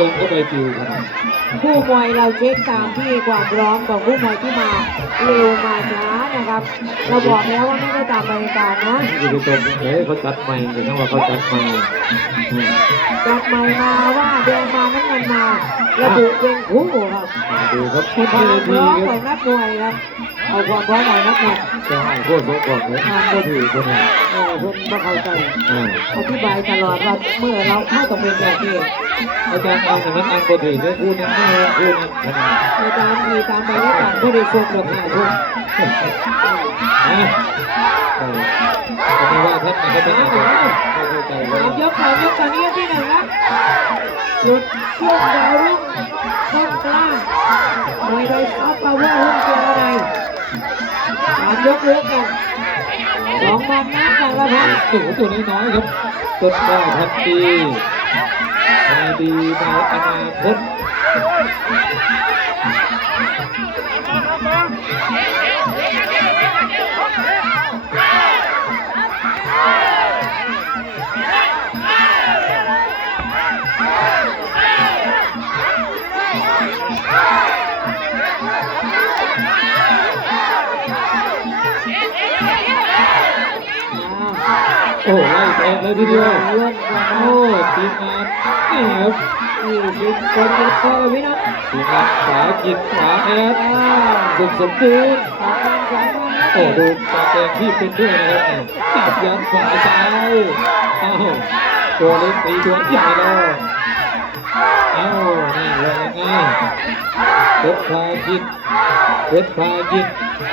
ตรงก็ไปฟิวขนาดผู้มวยเราเช็คตามที่ความพร้อมของผู้มวยที่มาเร็วมาช้านะครับ เราบอกแล้วว่าไม่ได้ตามบริการนะที่ไปตรงเขาจัดใหม่แต่ถ้าว่าเขาจัดใหม่จัดใหม่มาว่าแดงมาน้ำเงินมาระบุเป็นคู่ครับดูครับความพร้อมของนักมวยครับเอาความพร้อมของนักมวยจะอ่านโคตรก่อนเลยอ่านก็ถือคนนี้เพิ่นต้องเข้าใจอธิบายตลอดว่าเมื่อเราเข้าต้องเป็นแบบนี้อาจารย์อ่านแต่นั้นอ่านก็ถือได้คู่นี้คู่นี้ขนาดอาจารย์มีตามไปแล้วกันไม่ได้ชมหรอกนะทุกไม่ว่าท่านไม่ได้อ่านไม่เข้าใจเลยยกตอนนี้ที่หนึ่งครับหลุดช่วงดาวรุ่งต้นกล้าโดยซอฟต์พาวเวอร์รุ่งเจริญอะไรยกเลือกกัน2 วันนะจากละพันตัวน้อยครับต้นกล้าพันปีมาดีมาอนาคตโอ้ไล่แทงเลยทีเดียวโอ้ทีมงานนี่ครับ20 คนจะพอพี่น้องทีมงานขวากินขวาแอดสมบูรณ์โอ้ดูตาแดงที่เป็นด้วยนะครับจับยันขวาซ้ายเอ้าตัวเล็กตีตัวใหญ่แล้วเอ้านี่เลยไงเพชรพากิน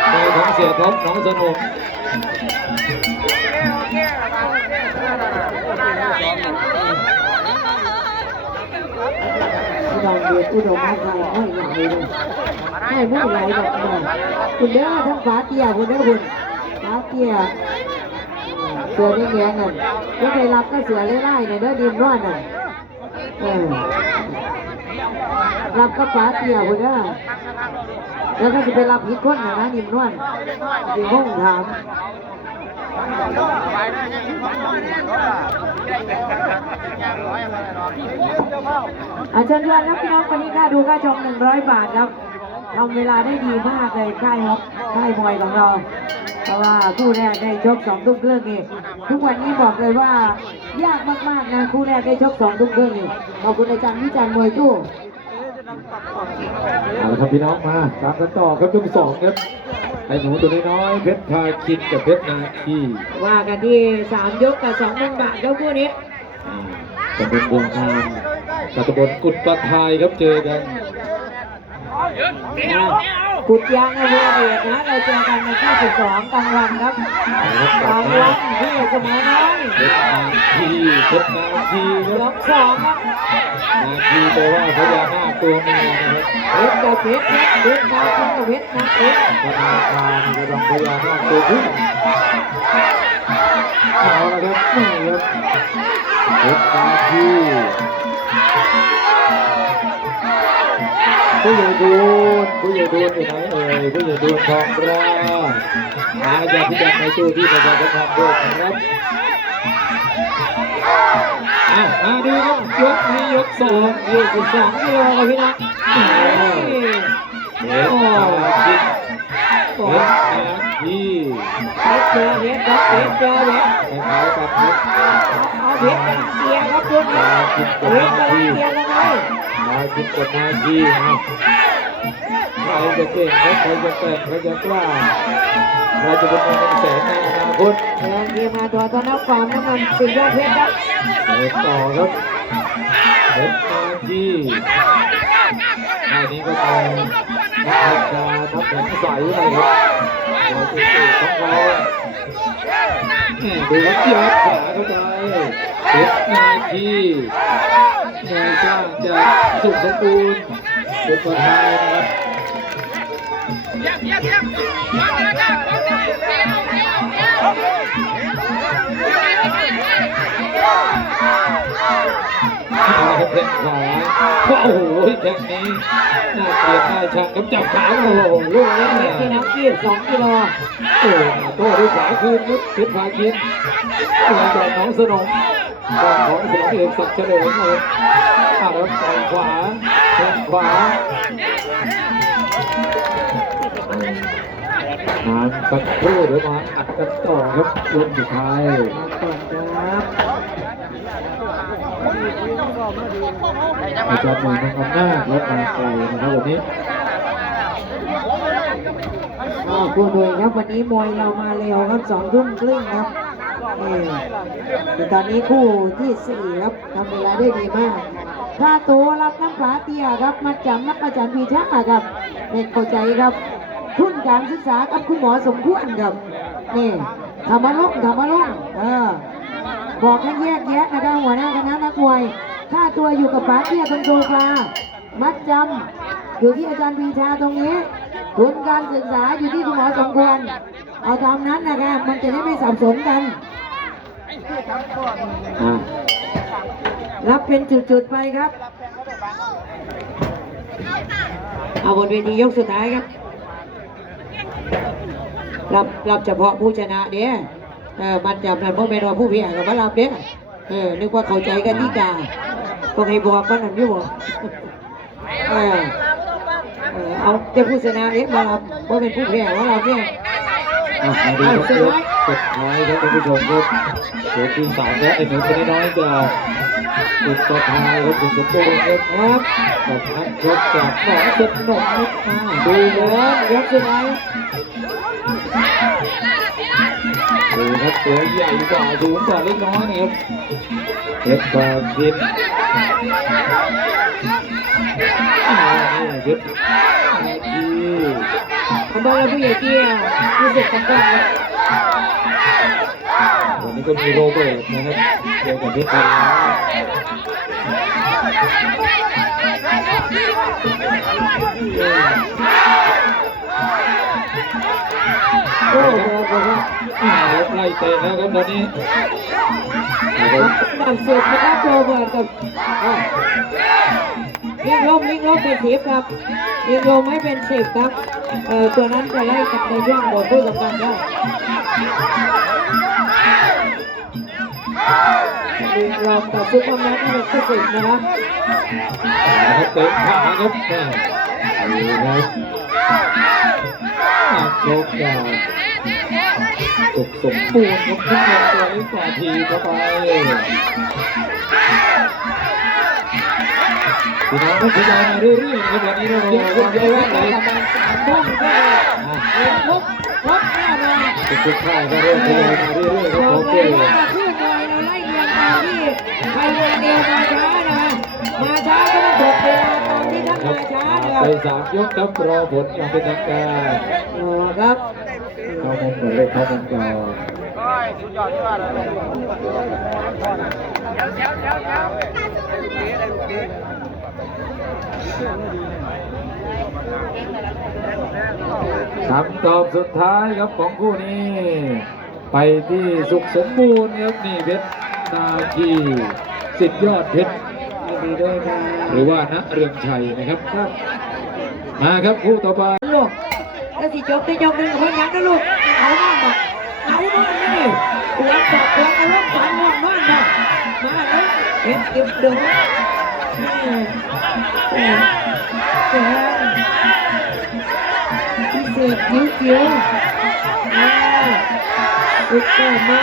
ไปของเสียท็อปน้องสนุกดองเดือดอุดมให้ใครให้ใหญ่เลยให้ไม่ไหลแบบนั้นคุณเด้อทั้งฝาเตี้ยคุณเด้อคุณฝาเตี้ยเสือนี่แง่เงินแล้วไปรับก็เสือไล่ๆเนี่ยเด้อดิมร้อนน่ะรับก็ฝาเตี้ยคุณเด้อแล้วก็จะไปรับผิดคนนะดิมร้อนดิมห้องถามอาจารย์ยวนครับพี่น้องวันนี้ค่าดูค่าชม100 บาทครับทำเวลาได้ดีมากเลยค่ายมวยของเราเพราะว่าคู่แรกได้ชก2 ทุ่มครึ่งเองทุกวันนี้บอกเลยว่ายากมากๆนะคู่แรกได้ชก2 ทุ่มครึ่งเองขอบคุณอาจารย์วิจารณ์มวยตู้เอาละครับพี่น้องมาตามกันต่อครับยก2ครับไอ้หนูตัวน้อยเพชรพาคินกับเพชรนาคีว่ากันที่3 ยกกับ20,000 บาทครับคู่นี้ตำบลวงงามกับตำบลกุดปลาทายครับเจอกันกุดยางอำเภอเดชนะเราเจอกันในที่12 กลางวันครับกลางวันที่เสมอน้อยเพชรนาคียก2ครับนาคีแปลว่าพญานาคตัวนึงนะครับเพชรมาขึ้นกับเพชรนะพญานาคจะต้องพญานาคตัวขึ้นเอาละครับนี่ครับเพชรนาคีผู้ใหญ่ดูนอยู่ไหนเอ่ยผู้ใหญ่ดูนทองราอาจารย์พิจารณ์ในตู้ที่ประชาสัมพันธ์ด้วยครับมาดูครับยกนี้ยก2 22 กิโลครับพี่น้องเพชรนาคีเจอเพชรครับเพชรเจอเพชรขายกับเพชรเอาเพชรเป็นเกียร์ครับคุณเพชรเป็นเกียร์ยังไงมาคิดกับนาคีใครจะเก่งใครจะแกร่งใครจะกล้าใครจะเป็นเงินแสนในอนาคตแรงเกียร์มาตัวต้นน้ำความน้ำมันสุดยอดเพชรครับต่อครับเพชรนาคีท่านี้ก็เป็นนักชาทับแขนใสเลยครับเราจะเก่งของเราดูว่าเกี่ยวขวาเข้าไปเพชรนาคีนายจ้างจะสุขสมบูรณ์เป็นประธานนะครับแข้งขวาโอ้โหแข้งนี้น่าเกลียดน่าชังกับจับขาโอ้โหลูกนี้พี่น้องกี้2 กิโลโอ้โหด้วยขวาคืนเพชรพาคินตัวน้องสนองของสนองเอกศักดิ์เฉลิมเลย แล้วต่อยขวาแทงขวามาสักครู่เดี๋ยวมาอัดกันต่อครับยกสุดท้าย มาก่อนครับ อาจารย์หนุ่ยมังอำนาจและมาไกลนะครับวันนี้ ผู้มวยครับวันนี้มวยเรามาเร็วครับ2 ทุ่มครึ่งครับตอนนี้คู่ที่4ครับทำเวลาได้ดีมากค่าตัวรับน้ำขาเตี้ยครับมาจำนักอาจารย์พีชาครับเด็กเข้าใจครับทุนการศึกษากับคุณหมอสมควรครับนี่ธรรมลงบอกให้แยกแยะนะครับหัวหน้าคณะนักมวยค่าตัวอยู่กับป๋าเตี้ยตรงโซฟามัดจำอยู่ที่อาจารย์พีชาตรงนี้ทุนการศึกษาอยู่ที่คุณหมอสมควรเอาตามนั้นนะครับมันจะได้ไม่สับสนกันรับเป็นจุดๆไปครับเอาบนเวทียกสุดท้ายครับรับเฉพาะผู้ชนะเด้มันจำนั่นเพราะเป็นว่าผู้แพ้กับมารับเด้นึกว่าเข้าใจกันที่กาต้องให้บอกมันนั่นอยู่เอาแต่ผู้ชนะเองมารับเพราะเป็นผู้แพ้มารับเนี่ยมาดูครับสุดท้ายครับท่านผู้ชมครับเดี๋ยวที่สามแล้วไอ้หนุ่มคนน้อยจะติดตัวท้ายครับคุณสมบูรณ์ครับกับนักชกจากหนองสนมนิดดูแล้วยกสุดท้ายดูครับตัวใหญ่กว่าสูงกว่าเล็กน้อยนะครับเพชรบาคิดนี่เพชรทำไมเราผู้ใหญ่เตี้ยรู้สึกกันบ้างครับวันนี้ก็มีโรเบิร์ตนะครับเกี่ยวกับเพชรบาโอ้โหไล่เตะแล้วครับตอนนี้ดันเสียบนะครับโรเบิร์ตกับยิงลมเป็น10ครับยิงลมให้เป็น10ครับตัวนั้นจะไล่กันในช่วงบทผู้สำคัญได้ยิงลมกับซุปเปอร์แมนที่เป็นที่10นะครับเตะขาครับนี่ครับโชคยาวสุขสมบูรณ์ครับทุกคนตัวนี้กว่าทีเข้าไปพี่น้องก็ทยอยมาเรื่อยๆนะครับวันนี้เราเยอะคนเยอะแล้วเลยทุกท่ายก็เริ่มทยอยมาเรื่อยๆครับผมที่มวยเราไล่เรียงตามที่ใครมาเดียวมาช้านะมาช้าก็ต้องถูกเวลาตามที่ท่านมาช้าไป3 ยกครับรอผลอย่างเป็นทางการครับเข้ามุมก่อนเลยเข้ามุมก่อนคำตอบสุดท้ายครับของคู่นี้ไปที่สุขสมบูรณ์ครับนี่เพชรนาคีสิทธิยอดเพชรดีด้วยครับหรือว่าณเรืองชัยนะครับมาครับคู่ต่อไปลูกแล้วสิจบได้ยกหนึ่งคนยังนะลูกเอาบ้างบอกเอาบ้างนี่หัวบอกหัวเอาลูกสามหัวบ้างบอกมาเลยเก็บดึงพิเศษคิ้วอุกเกิดมา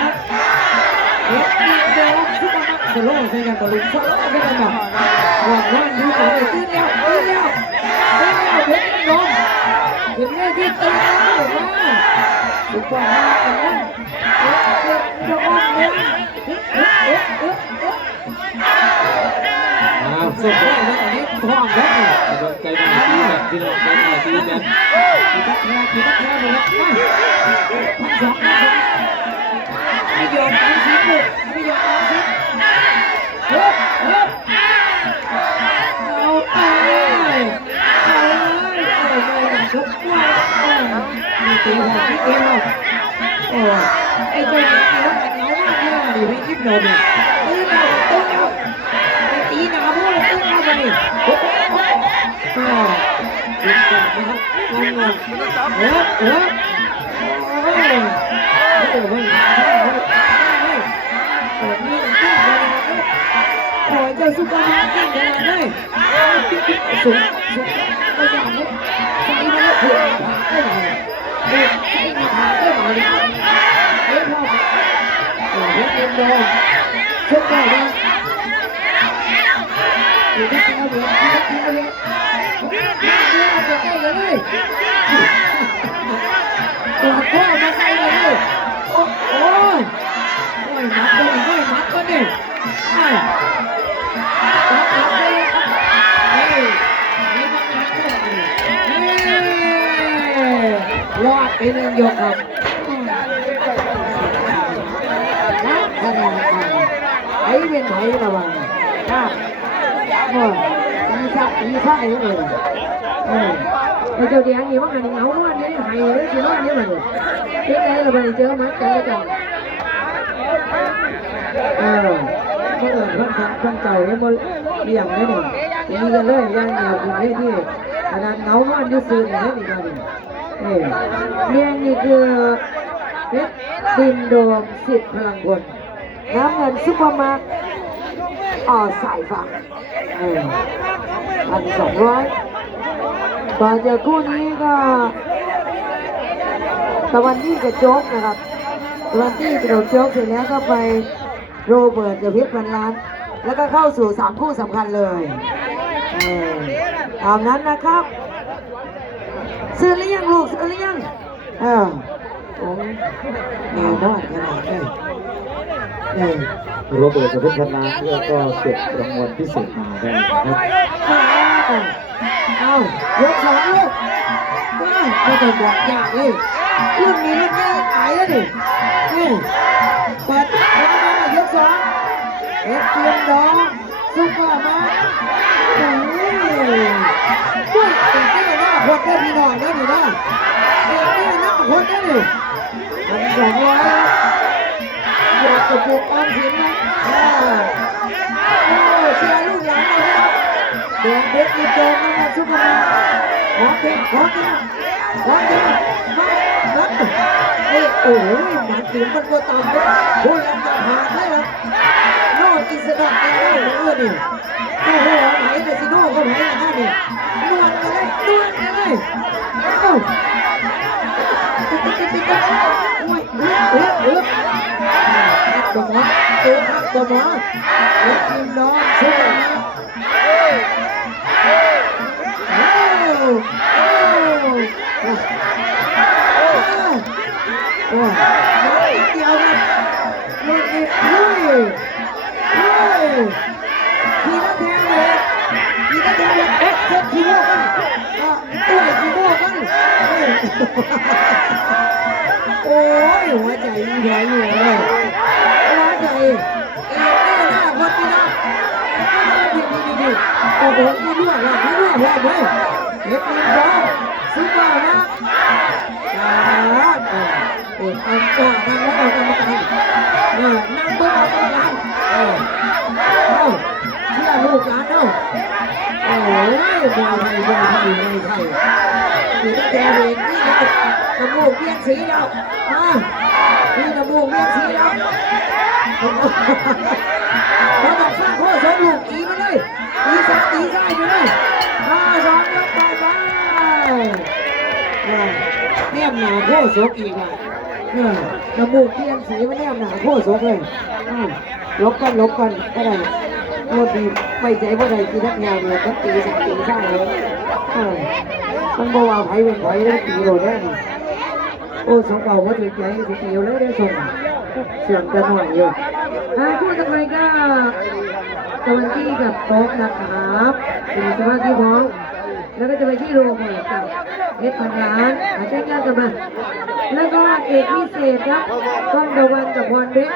เก็บเดิมทุกคนสโลว์ใช่กันบอลลูนสโลว์กันแบบหวังว่าดูก่อนเลยตื่นแล้วเพชรโดนถึงได้ที่ตื่นแล้วหรือว่าสุดยอดมากนะโดนเลยสุดยอดเลยอันนี้ท้องแล้วไกลหน้าตีแบบที่เราไกลหน้าตีกันทีนักแค่เลยทั้งสองไม่ยอมตั้งชิ้นเลยไม่ยอมตั้งชิ้นเอาไปทุกวันตีหัวที่เอวโอ้ไอ้ตัวนี้แล้วแต่เงามากเลยดิไม่คิดโดนเนี่ยตื่นแล้วไอ้ตีหนาพูดตื่นเข้าไปก็ตื่นก่อนนะครับงั้นเลยโอ้โอ้โอ้ยนี่ที่เวลาโอ้ยจะ จ้าซุปเปอร์มาร์เก็ตขนาดเลยสุดก็อย่างนี้ใส่มาแล้วถูกผ่าได้ไหมใส่มาผ่าได้ไหมเฮ้ยพ่อเฮ้ยเอ็มโดชุดได้ไหมอยู่ที่เท้าเดียวอยู่ที่เท้าเดียวตัวใกล้เลยตัวพ่อมาใกล้เลยโอ้โหมัดเลยมัดก็เนี่ยรอดไปหนึ่งยกครับนักขนาดนั้นไอ้เป็นไผ่ระวังครับอีซ่าเลยไอ้เจ้าแดงนี่ว่ากันเหงาว่านี่ไห้เลยสิว่านี่มันเจ๊ได้ระบายเจอมัดกันแล้วกันเพื่อนคนเก่าเนี่ยมันเลี้ยงได้หนึ่งมีกันเลยย่างเดียวกินได้ที่ขนาดเหงาว่านี่ซื้อได้ดีกันเนี่ยนี่คือเพชรดินโดมสิทธิ์พลังพลน้ำเงินซุปเปอร์มาร์สายฝั่ง1,200ต่อจากคู่นี้ก็ตะวันที่กับโจ๊กนะครับตะวันที่กระโดดโจ๊กเสร็จแล้วก็ไปโรเบิร์ตกับเพชรพันล้านแล้วก็เข้าสู่3คู่สำคัญเลยตามนั้นนะครับซื้อหรือยังลูกซื้อหรือยังผมแนวน้อยขนาดนี้โรเบิร์ตกับเพชรพันล้านแล้วก็เก็บรางวัลพิเศษมาได้นะครับยกสองลูกไม่ต้องบอกยากเลยรุ่นนี้รุ่นแย่ตายแล้วดิเปิดยกสองเอ็กเตียนดองซุปเปอร์มาด้วยเป็นเตี้ยหน้าคนได้พี่น้องได้ดินะเป็นเตี้ยหน้าคนได้ดิ1,200อยากจะปลูกออมสินนะเชียร์ลูกหลานเราแดงเพชรอีโจมนะซุปเปอร์มาขอเก่งมาโอ้ยมันถึงมันก็ตามพูดแล้วจะผ่านได้หรอโน่กิสดาแกได้หรือดิโอ้โหไหนเลยสิโน่ก็ไหนนะนี่นวลกันเลยตัวหมอทีมน้องช่วยนะเดียวนะลูกนี้ทีละแทงเลยเซ็ตทีโม่กันทีโม่กันโอ้ยหัวใจยิ่งใหญ่เลยหัวใจหน้าคนนี้นะดีโอ้โหมีด้วยเลยเล็กนิดเดียวซุปเปอร์นะเอาตัวนั่งแล้วเอากรรมการนั่งตัวเอากรรมการเชื่อลูกหลานโอ้ยบอลไทยนี่แกเองนี่น้ำมูกเบี้ยสีแล้วนี่น้ำมูกเบี้ยสีแล้วเราต้องสร้างข้อสองลูกอีมาเลยอีซ้ายไปเลย2 ยกไปเนี่ยหนาโค้ศกอีกน้ำมูกเบี้ยสีมันเนี่ยหนาโค้ศกเลยลบกันก็ได้โน่ดีไม่ใจว่าใดที่ทักงานเลยตั้งตีสร้างเลยมันบอกว่าไผ่เป็นไผ่แล้วตีโดนแน่โอ้สองเก่าก็ถึงใจถึงตีแล้วได้ส่งเสียงจะหน่อยอยู่คู่ต่อไปก็ตะวันที่กับโต๊ะนะครับเป็นสมาธิพร้อมแล้วก็จะไปที่โรงเหมือนกับเพชรพันล้านใช้งานกันมาแล้วก็เอกพิเศษครับก้องตะวันกับพรเพชร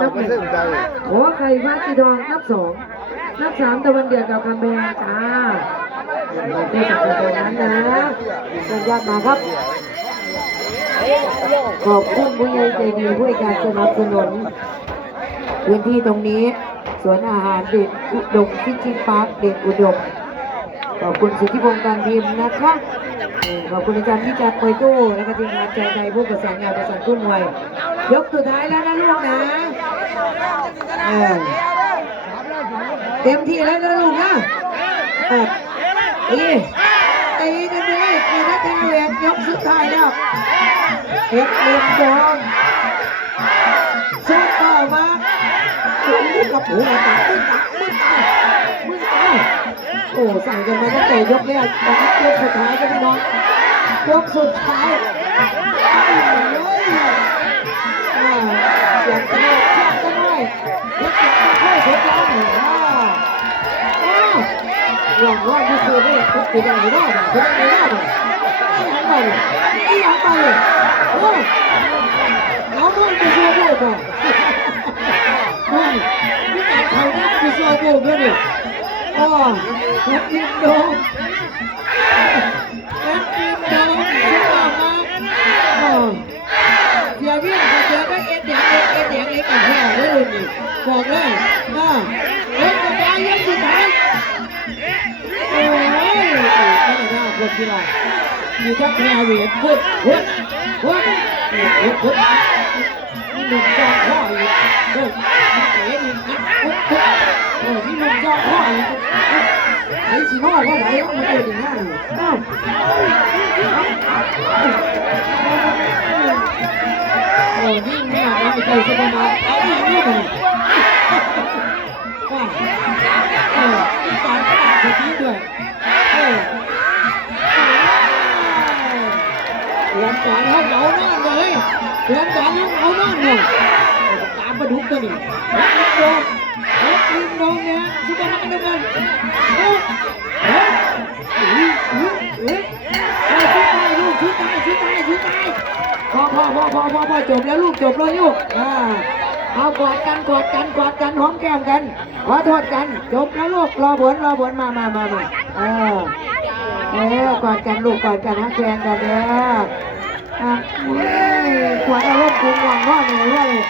นับ 1ขอไข่ฟ้าสีทองนับ 2นับ 3ตะวันเดือดกับคำแพงจ้าที่สำคัญตรงนั้นนะเป็นยากมาครับขอบคุณผู้ใหญ่ใจดีผู้ให้การสนับสนุนพื้นที่ตรงนี้สวนอาหารเด็ดอุดมฟิชชิ่งพาร์คเด็ดอุดมขอบคุณสุทธิพงษ์การพิมพ์นะคะขอบคุณอาจารย์ที่จัดมวยตู้และก็ทีมงานใจผู้ประสานงานประสานกู้มวยยกสุดท้ายแล้วนะลูกนะ เต็มที่แล้วนะลูกนะตีกันไปเลยตีนักแข่งแหวนยกสุดท้ายแล้วเอ็ดเอ็มโดนซุดต่อมากับหัวตามึนตาโอ้สั่งกันมาตั้งแต่ยกแรกตอนนี้ยกสุดท้ายก็พี่น้องยกสุดท้ายเสียงกันเลยกันเลยยกค่อยสุดท้ายลองว่าที่คือได้ทุกทีได้รอบทุกทีรอบอีหยังไปโอ้เราไม่ไปโซ่โบกไม่การเขาได้ไปโซ่โบกเลยอ๋อแอดมินโดมใช่ไหมครับอ๋อเสียเบี้ยเสียก็เอ็ดอย่างเล็กกับแค่ได้เลยนี่บอกเลยเอ็ดกับปลายังสุดท้ายโอ้ยน่าคนที่ละมีทักแนวเวียนพุทธหนุ่มจองพ่ออีกเฮ้ยเอ๋อีกมีหนุ่มจองพ่ออีกไอ้สิพ่อว่าไหนมันเกิดอย่างนั้นนี่ไม่อยากรับไปใจสบายเอาอีกนี่มันว่าการตัดแบบนี้ด้วยเรียนสอนเขาเหงานอนเลยเรียนสอนเขาเหงานอนเลยตามมาดูกันนี่ลิงโดเนี่ยสุดยอดเลยชุดตายพอจบแล้วลูกจบเลยลูกเอากอดกันหอมแก้มกันขอโทษกันจบแล้วลูกรอผลมากอดกันลูกกอดกันฮักแฟนกันเด้ขวดอารมณ์คุ้มหวังว่าเนี่ยว่าเลย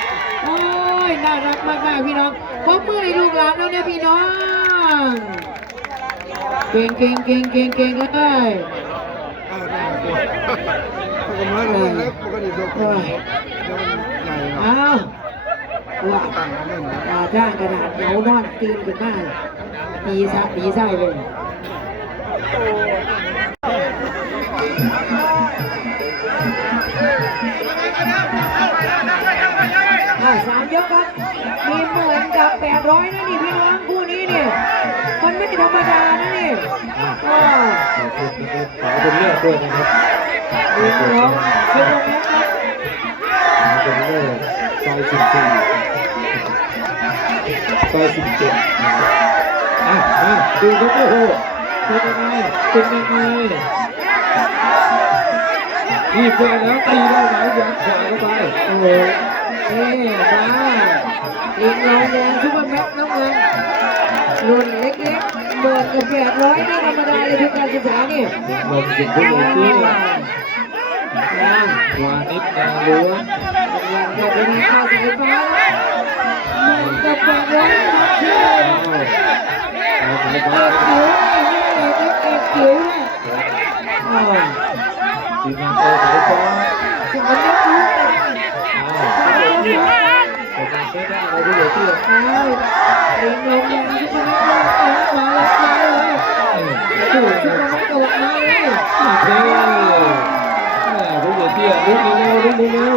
โอ้ยน่ารักมากพี่น้องพบมือให้ลูกหลานด้วยนะพี่น้องเก่งเลยเอาว่าจ้างกระดาษเหนียวนอนตีนกันได้ตีไส้เลย3 ยกครับมี10,000 กับ 800นะนี่พี่น้องคู่นี้เนี่ยมันไม่ธรรมดานะนี่ขอเป็นเลือดด้วยนะครับเป็นลมแล้วครับเป็นเลือดซอย14ซอย17ดูครับโอ้โหเป็นยังไงนี่เพื่อนแล้วตีได้ไหมยัดขวาเข้าไปโอ้โหมาอีกเราแดงซุปเปอร์แม็กน้ำเงินรุ่นเล็กๆ10,000 กับ 800นี่ธรรมดาเลยทุกการศึกษานี่ลงจิตผู้เลยที่วานิชนาล้วนยังจะเป็นข้าวสายฟ้า10,000 กับ 800เชื่อจิ๋วทีมงานโตสายฟ้าสอนนักรู้ผมไม่ได้เราดูเลยที่เองลงยังที่คนนี้มาเลยดูที่คนนี้ตกมาเลยเท่รู้เลยที่รู้เร็ว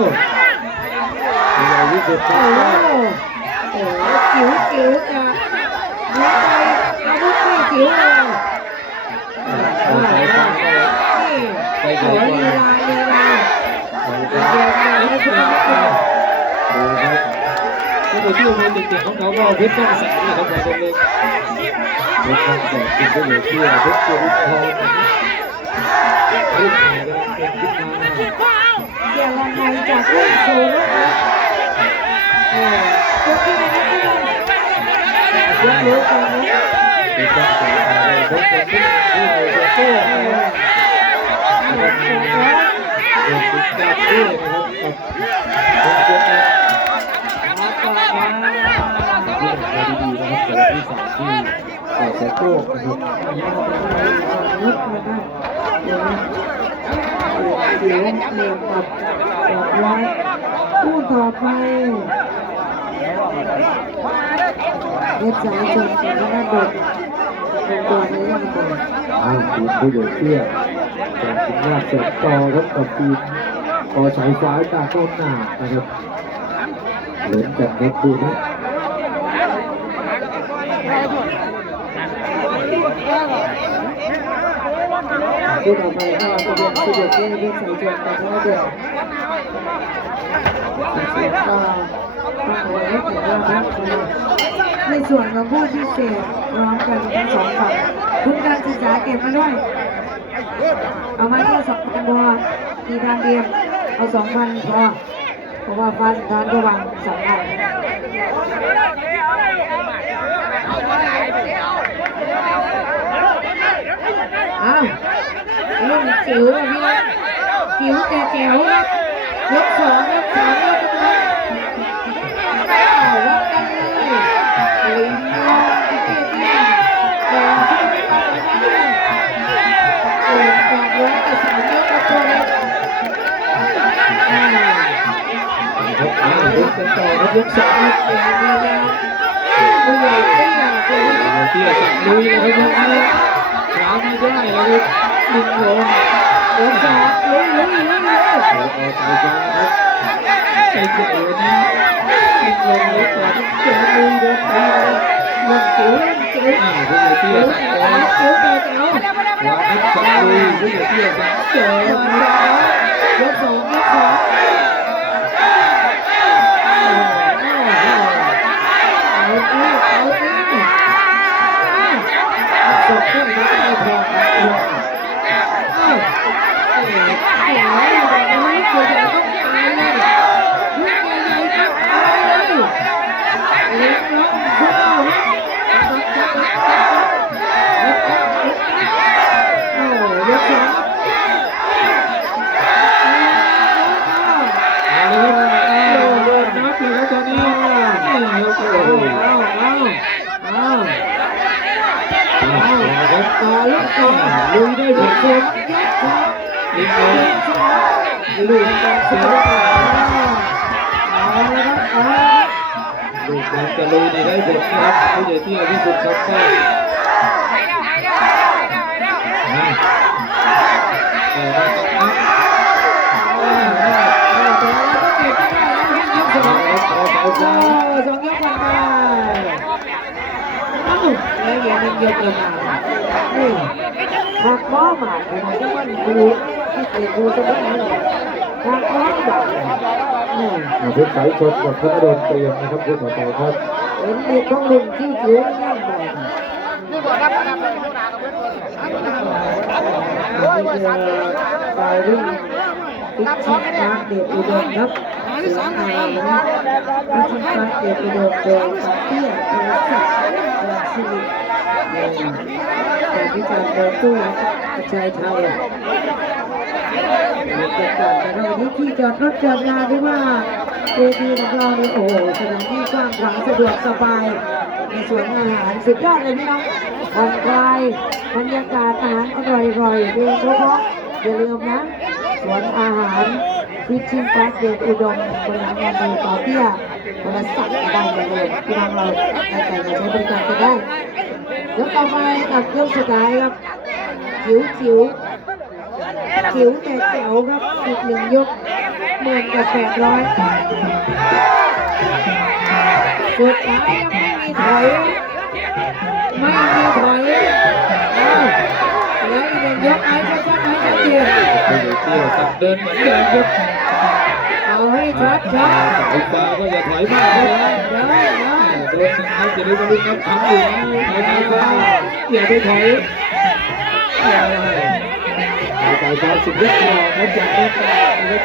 วิสุทธิ์โอ้จิ๋วจ้ะหัวใจอาวุธไม่จิ๋วเลยไปขอลีลาดูครับก็ชื่อเพลงเด็กๆของเขาก็เพชรต้องแสงนะครับผมเล็กเพชรต้องแสงกินก็เหลือเชื่อเพชรจุดทองขึ้นมาเป็นขึ้นมาเดี๋ยวเราไปจากเรื่องโซ่ยกที่ไหนนะพี่น้องยกเลิกกันนะเพชรต้องแสงเพชรต้องขึ้นที่เราจะโต้เดินติดตามด้วยนะครับกับคนๆดีๆนะครับแต่ละที่3ที่ใส่โก้นะครับเดี๋ยวเรียนกับไว้ผู้ต่อไป เล็บสายชนชนด้านบนเป็นตัวนี้ยังบน ทีมผู้ใหญ่เตี้ยแต่ทีมหน้าเสร็จต่อครับกับทีมต่อสายฟ้าตาต้นหน้านะครับเหมือนกันครับดูนะ พูดออกไปก็ประเด็นประเด็นที่เล็บสายชนแต่ว่าเด็กก็ต้องเอาไว้ให้ถึงว่าครับในส่วนของผู้พิเศษร้องกันทั้งสองฝั่งทุนการศึกษาเก็บมาด้วย เอามาแค่2,000พอมีทางเดียวเอา2,000พอเพราะว่าฟ้าสถานก็วาง2 อันอ้าวรุ่นจิ๋วพี่น้องจิ๋วแต่แจ๋วครับยก2ยก3ยกเอาวัดกันเลยลิงน้องที่เตี้ยแดงที่ไม่ต่างกันโอ้ยกอดไว้แต่3ยกก็พอแล้ว ยกกันต่อครับยกสองผู้ใหญ่เตี้ยสั่งลุยเลยครับยกนี้ขาไม่ได้เลยดึงลง ยก2ลุยเอาใจฟ้าครับใจเจ๋อนี้ดึงลงเลยก่อนเจอลุยโดนตีเลยผู้ใหญ่เตี้ยสั่งเลย จิ๋วแต่แจ๋ว วางนิดสั่งลุยผู้ใหญ่เตี้ยสั่งเจอย ก2ยก2สดขึ้นไม่ได้พอเดี๋ยวไม่ควรจะต้องตายเลยยุ่งใหญ่ๆก็ตายเลยเลี้ยงน้องพ่อโอ้ยกสอง โดนนับเลยครับตอนนี้ลุยได้หมดครับลิงเลยลุยกันเสียลูกนั้นจะลุยได้หมดนะครับผู้ใหญ่ที่ที่สุดครับก็2 ยกผ่านไปแล้วอย่างนึงยกละมานี่หักม้อหมาขนาดที่มันดูที่เกิดดูจะไม่ได้หักม้อหมาเพชรสายชนกับพระดลเตรียมนะครับผู้ต่อไปครับ เห็นเด็กของลุงที่จิ๋วนั่งบ่อยนี่เจอไปรุ่งพิชิตฟ้าเด็กอุดมครับพิชิตฟ้าเด็กอุดมโดยปาเตี้ยเทศักดิ์หลักสิริแต่พิจารณ์โดยตู้กระจายไทยบรรยากาศแต่วันนี้ที่จอดรถจอดลาที่ว่าเวทีของเราเนี่ยโอ้โหสถานที่กว้างขวางสะดวกสบายในส่วนอาหารสุดยอดเลยพี่น้องผ่อนคลายบรรยากาศอาหารอร่อยๆเรียนเพราะอย่าลืมนะสวนอาหารฟิชชิ่งพาร์คเดชอุดมบริหารงานโดยต่อเตี้ยบริษัทได้เลยพี่น้องเราตั้งใจมาใช้บริการกันได้ยกต่อไปกับยกสุดท้ายครับจิ๋วแต่แจ๋วครับอีก1 ยก10,000 กับ 800สุดท้ายไม่มีถอยเหลืออีก1 ยกไอ้ชัดๆให้ชัดเจน ผู้ใหญ่เตี้ยสั่งเดินเหมือนเดิมครับ เอาให้ชัดๆ สายตาก็อย่าถอยมากครับโดนนะครับอย่าลืมมาลุ้นครับทำอยู่นะสายฟ้าอย่าไปถอยสายฟ้าสุดยอดครับจากนี้ไปนะ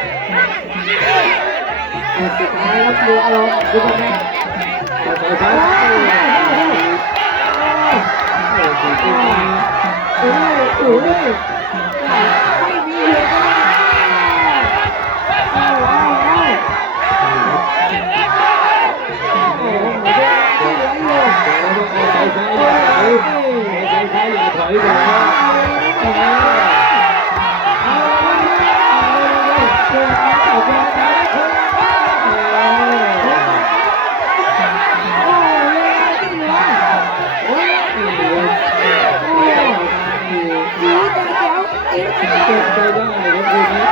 ครับ สุดท้ายครับดูอารมณ์ดูกันนะ สายฟ้าโอ้โหไม่มีเลยก็ได้เอาโอ้โหไม่ได้ที่ไหนเลย สายฟ้าอย่าถอยก่อน เป็นไปได้ครับคู่นี้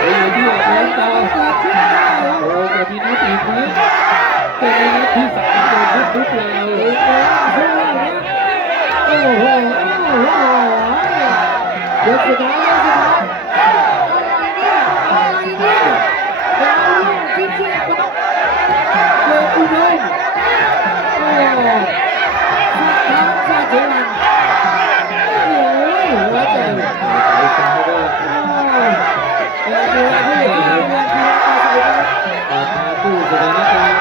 อยู่ที่แพ้ต่อโอ้จะมีนัดอีกไหมจะมีนัดที่สามจะพบหรือเปล่าโอ้โหโอ้โหยกสุดท้ายอะไรเนี่ยดาวรุ่งพิชิตครับเกิดอุดมโอ้สักครั้งสักเดือนโอ้ยหัวใจไอ้สาวก็ผู้สถานการณ์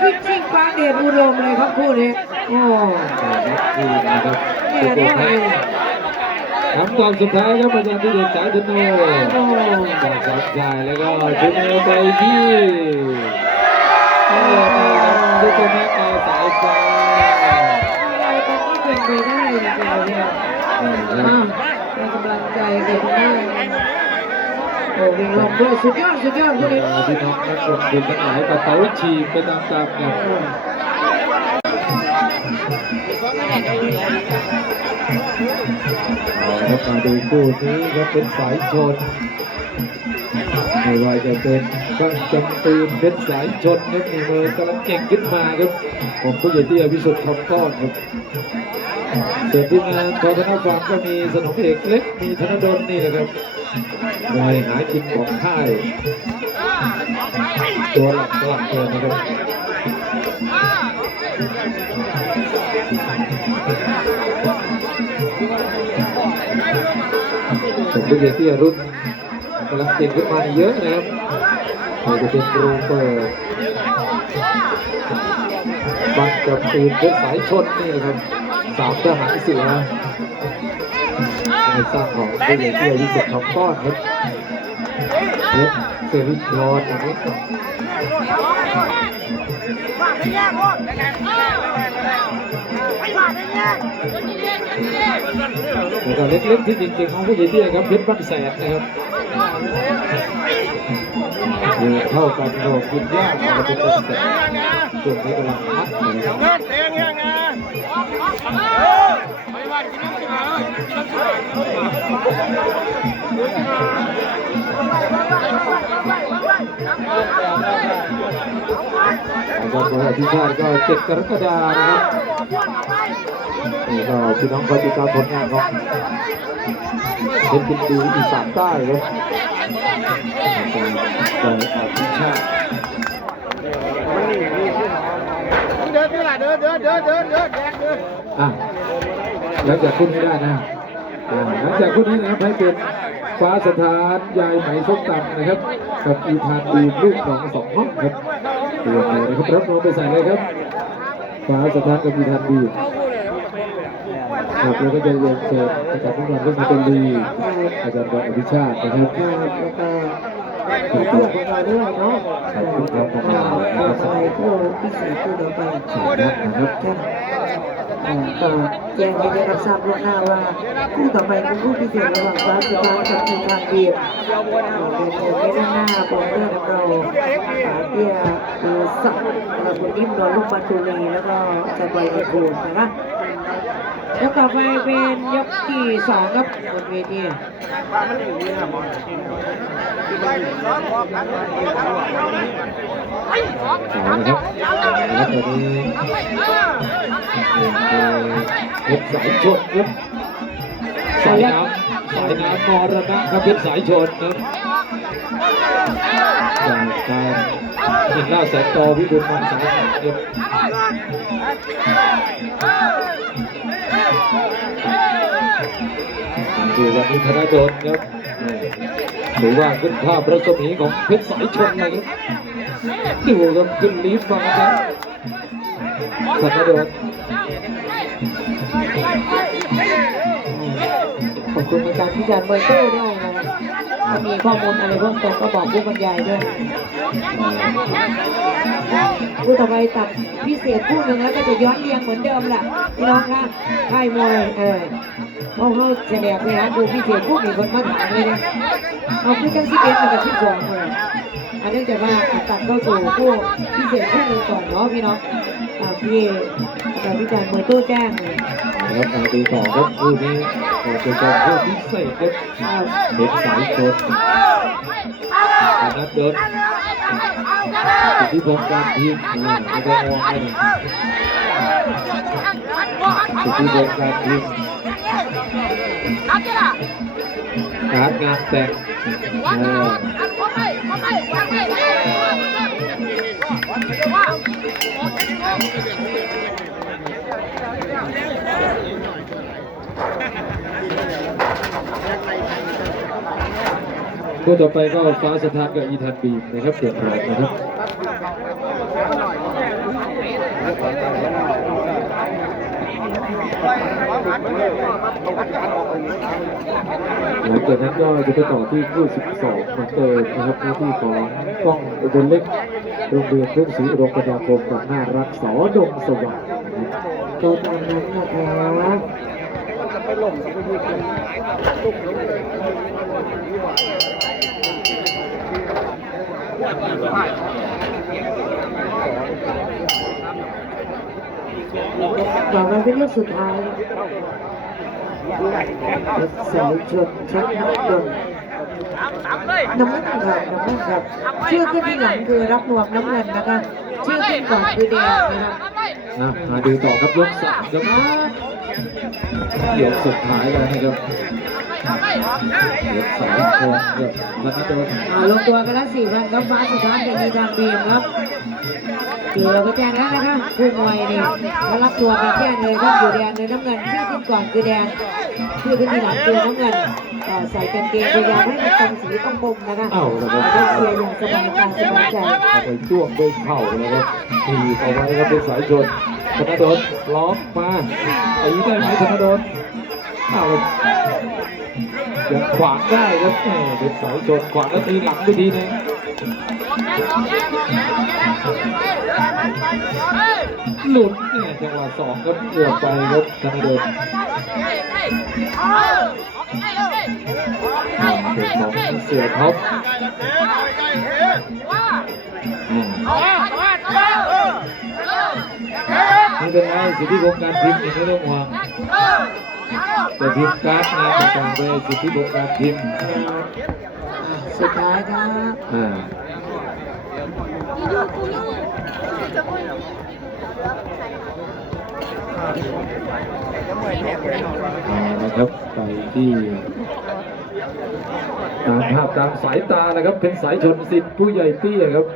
ฟิชชิ่งฟ้าเดชอุดมเลยครับคู่นี้โอ้เนี่ยทำความสุดท้ายครับอาจารย์ที่เด็ดสายธนูจากสายชายแล้วก็ชุดเอวไปที่ซุปเปอร์แม็กซ์สายฟ้าอะไรมันก็เป็นไปได้จริงๆเนี่ยให้กำลังใจกันนะโอ้วิ่งลงด้วยสุดยอดคู่นี้พี่น้องนักลงทุนทั้งหลายกระเป๋าฉีกไปตามๆกันครับมาดูคู่นี้ครับเป็นสายชนไม่ว่าจะเป็นก้างจำปีนเป็นสายชนครับนี่มือกำลังเก่งขึ้นมาครับผมผู้ใหญ่ที่อภิสุทธิ์ทองก้อนครับส่วนที่งานทอธนฟาร์มก็มีสนมเอกเล็กมีธนดลนี่แหละครับมวยหากินของค่ายตัวหลักเลยนะครับผมผู้ใหญ่ที่รุ่นกำลังเก่งขึ้นมาเยอะนะครับเราจะเป็นรูเปิดบังกับปืนเป็นสายชนนี่นะครับสามทหารเสือในสร้างของผู้ใหญ่ที่อายุสุดท้องก้อนครับเล็กเซริคลอนอย่างนี้แล้วก็เล็กๆที่จริงๆของผู้ใหญ่ที่ครับเพชรบ้านแสนนะครับอยู่เท่ากันโลกกินยากมาเป็นต้นแสนช่วงนี้กำลังพักนะครับอาจารย์บริหารที่ชาติก็7 กรกฎาคมนะครับนี่ก็พี่น้องคอยติดตามผลงานของเป็นกินดีอีสานใต้ครับอาจารย์บริหารที่ชาติเดินที่ไหนเดินหลังจากคุณไม่ได้นะหลังจากคุณนี้นะครับให้เป็นฟ้าสถานยายไหมส้มตำนะครับกับอีธานดีลูกของ2 ห้องครับเตรียมเลยนะครับรับน้องไปใส่เลยครับฟ้าสถานกับอีธานดีครับแล้วก็จะเรียนเชิญอาจารย์ทุกวันก็มาเป็นดีอาจารย์บอลอภิชาตินะครับแล้วก็ของเราด้วยเนาะขอบคุณครับของเราไปผู้พิเศษผู้เดียวไปนะครับก็แจ้งให้ได้รับทราบล่วงหน้าว่าผู้ต่อไปเป็นผู้พิเศษระหว่างฟ้าสุดท้ายกับทีมทางเบียดเดินไปด้านหน้าผมเลือกเราเบียดูสักแล้วคุณนิ่มนอนลูกปัตตุลีแล้วก็จะไปในโบนนะคะแล้วต่อไปเป็นยกที่2ครับบนเวทีนะครับแล้วตอนนี้เพชรสายชนครับสายน้ำมรณะครับเพชรสายชนครับจากการเห็นล่าแสงตอพิบูลมังสาหารครับดูวันนี้ธนดลครับถือว่าขึ้นภาพประสมีของเพชรสายชนเลยครับดูครับขึ้นลีฟมาครับธนดลขอบคุณในการที่จะมวยโต้ได้นะ ถ้ามีข้อมูลอะไรเพิ่มเติมก็บอกผู้บรรยายด้วยผู้ต่อไปตัดพิเศษคู่หนึ่งแล้วก็จะย้อนเรียงเหมือนเดิมแหละพี่น้องคะค่ายมวยพอเขาแสดงไปหาดูพิเศษคู่มีคนมาถามเลยนะเอาคือจัง11กับ12เลยอันนี้จะว่าตัดเข้าสู่คู่พิเศษคู่หนึ่งก่อนเนาะพี่น้องพี่จารย์มือตู้แจ้งเลย แล้วมาดูต่อครับคู่นี้จะเป็นคู่พิเศษครับเด็กสายชนนัดเดินสิทธิพงศ์การทีมไม่ได้มองเลยสิทธิพงศ์การทีมการงานแต่งคู่ต่อไปก็ฟ้าสถานกับอีธานบีมนะครับเกิดรองนะครับหลังจากนั้นก็จะไปต่อที่คู่ 12เหมือนเดิมนะครับหน้าที่ของกล้องอุบลเล็กโรงเรียนทุ่งศรีอุดมปัญญาคมกับน่ารักสอดงสว่าง ตัวตามนั้นนะคะต่อมาเป็นเรื่องสุดท้ายสายชนชักน้ำดนน้ำมันครับชื่อขึ้นที่หลังคือรับรวมน้ำเงินนะคะชื่อขึ้นก่อนคือแดงนะครับ มาดูต่อครับยก 3ครับยกสุดท้ายแล้วนะครับยกสายคงกับนัทโดน ลงตัวกันแล้ว4,000ครับฟ้าสุดท้ายกับยีดามเบียมครับคือเราไปแจ้งแล้วนะคะผู้มวยนี่มารับตัวไปแจ้งเลยครับอยู่แดงเลยน้ำเงินชื่อขึ้นก่อนคือแดงชื่อขึ้นที่หลังคือน้ำเงินใส่กางเกงพยายามให้มันตรงสีตรงปมนะคะ เอ้าแล้วก็ ได้เชียร์อย่างสบายตาสบายใจ เอาไปจ้วงด้วยเข่านะครับทีเอาไว้ครับเป็นสายชนธนดลล็อกมาตีได้ไหมธนดลเอายังขวางได้ครับเป็นสายชนขวางแล้วตีหลังไปทีนึงหลุดเนี่ยจังหวะ2ก็เกือบไปครับธนดลเป็นของเสือท็อปนี่เป็นไงสิทธิพงศ์การพิมพ์อีกไม่ต้องห่วงแต่พิมพ์การ์ดงานต่างๆไปสิทธิพงศ์การพิมพ์ สุดท้ายครับนะครับไปที่ตามภาพตามสายตานะครับเป็นสายชนสิทธิ์ผู้ใหญ่เตี้ยครับ